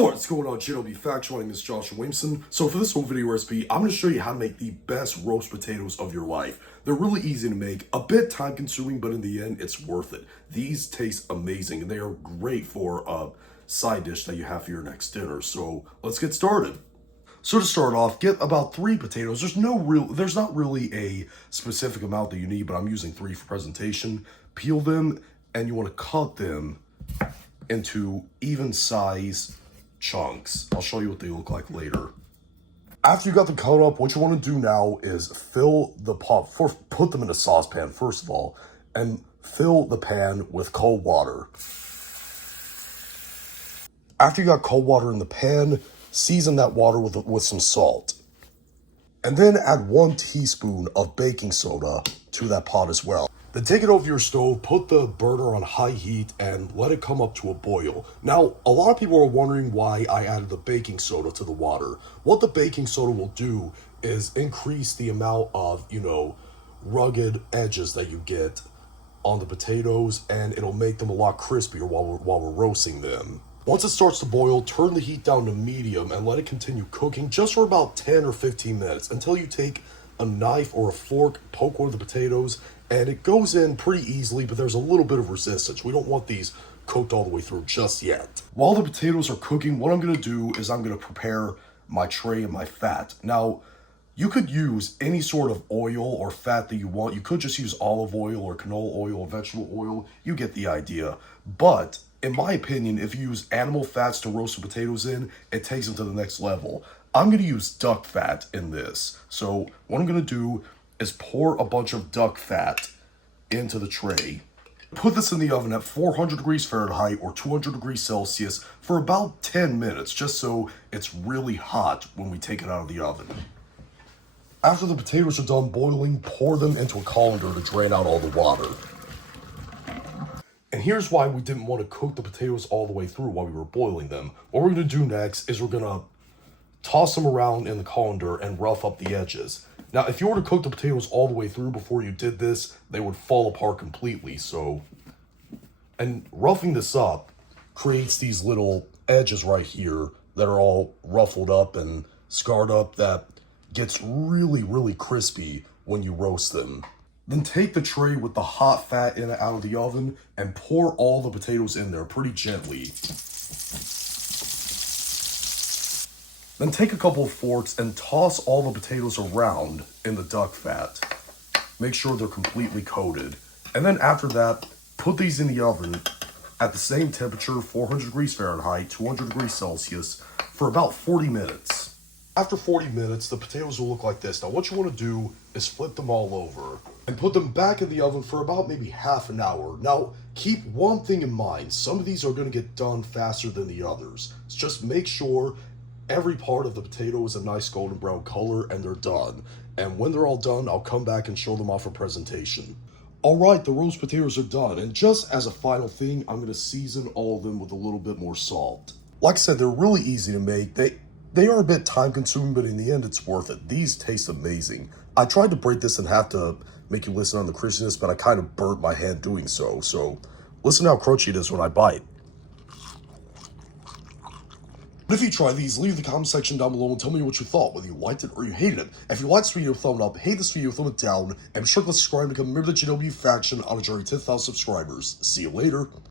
What's going on, GW Faction? My name is Joshua Williamson. So for this whole video recipe, I'm going to show you how to make the best roast potatoes of your life. They're really easy to make, a bit time consuming, but in the end, it's worth it. These taste amazing, and they are great for a side dish that you have for your next dinner. So let's get started. So to start off, get about 3 potatoes. There's not really a specific amount that you need, but I'm using 3 for presentation. Peel them, and you want to cut them into even size chunks. I'll show you what they look like later. After you got them cut up, what you want to do now is fill the pot. Put them in a saucepan first of all, and fill the pan with cold water. After you got cold water in the pan, season that water with some salt. And then add 1 teaspoon of baking soda to that pot as well. Then take it over your stove, put the burner on high heat, and let it come up to a boil. Now, a lot of people are wondering why I added the baking soda to the water. What the baking soda will do is increase the amount of, rugged edges that you get on the potatoes, and it'll make them a lot crispier while we're roasting them. Once it starts to boil, turn the heat down to medium and let it continue cooking just for about 10 or 15 minutes until you take a knife or a fork, poke one of the potatoes, and it goes in pretty easily, but there's a little bit of resistance. We don't want these cooked all the way through just yet. While the potatoes are cooking, what I'm going to do is I'm going to prepare my tray and my fat. Now, you could use any sort of oil or fat that you want. You could just use olive oil or canola oil or vegetable oil. You get the idea. But in my opinion, if you use animal fats to roast the potatoes in, it takes them to the next level. I'm going to use duck fat in this. So what I'm going to do is pour a bunch of duck fat into the tray. Put this in the oven at 400 degrees Fahrenheit or 200 degrees Celsius for about 10 minutes, just so it's really hot when we take it out of the oven. After the potatoes are done boiling, pour them into a colander to drain out all the water. And here's why we didn't want to cook the potatoes all the way through while we were boiling them. What we're going to do next is we're going to toss them around in the colander and rough up the edges. Now, if you were to cook the potatoes all the way through before you did this, they would fall apart completely. And roughing this up creates these little edges right here that are all ruffled up and scarred up that gets really, really crispy when you roast them. Then take the tray with the hot fat in it out of the oven and pour all the potatoes in there pretty gently. Then take a couple of forks and toss all the potatoes around in the duck fat. Make sure they're completely coated. And then after that, put these in the oven at the same temperature, 400 degrees Fahrenheit, 200 degrees Celsius, for about 40 minutes. After 40 minutes, the potatoes will look like this. Now what you want to do is flip them all over and put them back in the oven for about maybe half an hour. Now, keep one thing in mind. Some of these are going to get done faster than the others. So just make sure every part of the potato is a nice golden brown color and they're done. And when they're all done, I'll come back and show them off for presentation. Alright, the roast potatoes are done. And just as a final thing, I'm going to season all of them with a little bit more salt. Like I said, they're really easy to make. They are a bit time consuming, but in the end, it's worth it. These taste amazing. I tried to break this in half to make you listen on the crispiness, but I kind of burnt my hand doing so. So listen how crunchy it is when I bite. If you try these, leave the comment section down below and tell me what you thought, whether you liked it or you hated it. If you liked this video, thumb it up, hate this video, thumb it down, and be sure to subscribe and become a member of the GW Faction on a journey to 10,000 subscribers. See you later.